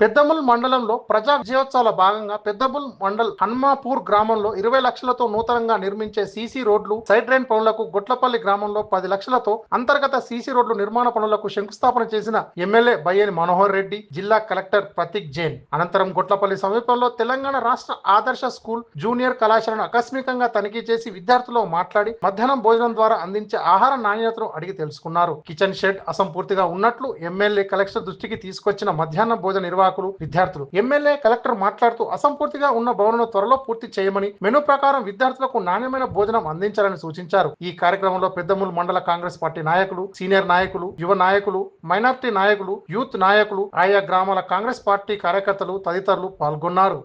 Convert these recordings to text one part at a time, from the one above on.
పెద్దముల్ మండలంలో ప్రజా విజయోత్సవాల భాగంగా పెద్దముల్ మండల్ హన్మాపూర్ గ్రామంలో 20 లక్షలతో నూతనంగా నిర్మించే సీసీ రోడ్లు సైడ్ డ్రైన్ పనులకు గొట్లపల్లి గ్రామంలో 10 లక్షలతో అంతర్గత సీసీ రోడ్లు నిర్మాణ పనులకు శంకుస్థాపన చేసిన ఎమ్మెల్యే బయ్యేని మనోహర్ రెడ్డి, జిల్లా కలెక్టర్ ప్రతీక్ జైన్. అనంతరం గొట్లపల్లి సమీపంలో తెలంగాణ రాష్ట్ర ఆదర్శ స్కూల్ జూనియర్ కళాశాలను ఆకస్మికంగా తనిఖీ చేసి విద్యార్థులతో మాట్లాడి మధ్యాహ్నం భోజనం ద్వారా అందించే ఆహార నాణ్యతను అడిగి తెలుసుకున్నారు. కిచెన్ షెడ్ అసంపూర్తిగా ఉన్నట్లు ఎమ్మెల్యే కలెక్టర్ దృష్టికి తీసుకొచ్చిన మధ్యాహ్న భోజన నిర్వాహకులు విద్యార్థులు. ఎమ్మెల్యే కలెక్టర్ మాట్లాడుతూ అసంపూర్తిగా ఉన్న భవనం త్వరలో పూర్తి చేయమని, మెనూ ప్రకారం విద్యార్థులకు నాణ్యమైన భోజనం అందించాలని సూచించారు. ఈ కార్యక్రమంలో పెద్దముల్ మండల కాంగ్రెస్ పార్టీ నాయకులు, సీనియర్ నాయకులు, యువ నాయకులు, మైనార్టీ నాయకులు, యూత్ నాయకులు, ఆయా గ్రామాల కాంగ్రెస్ పార్టీ కార్యకర్తలు తదితరులు పాల్గొన్నారు.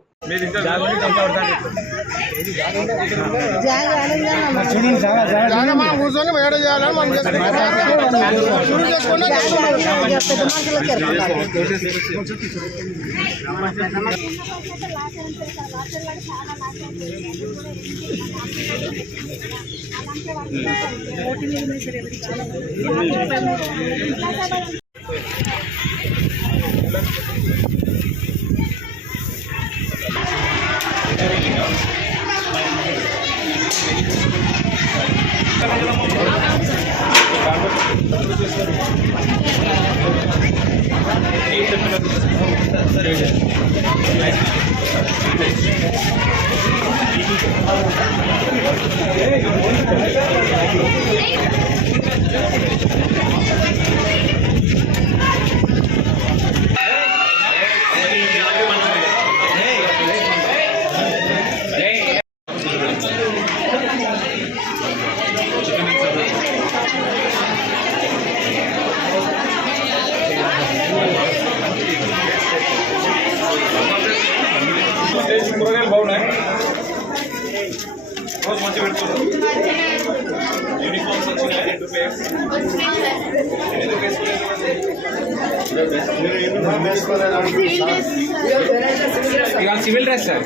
కూరగాయలు బాగున్నాయి. రోజు మంచి పెడుతున్నారు. యూనిఫామ్స్ వచ్చినాయి. 2 pairs. ఇవాళ సివిల్ డ్రెస్ సార్.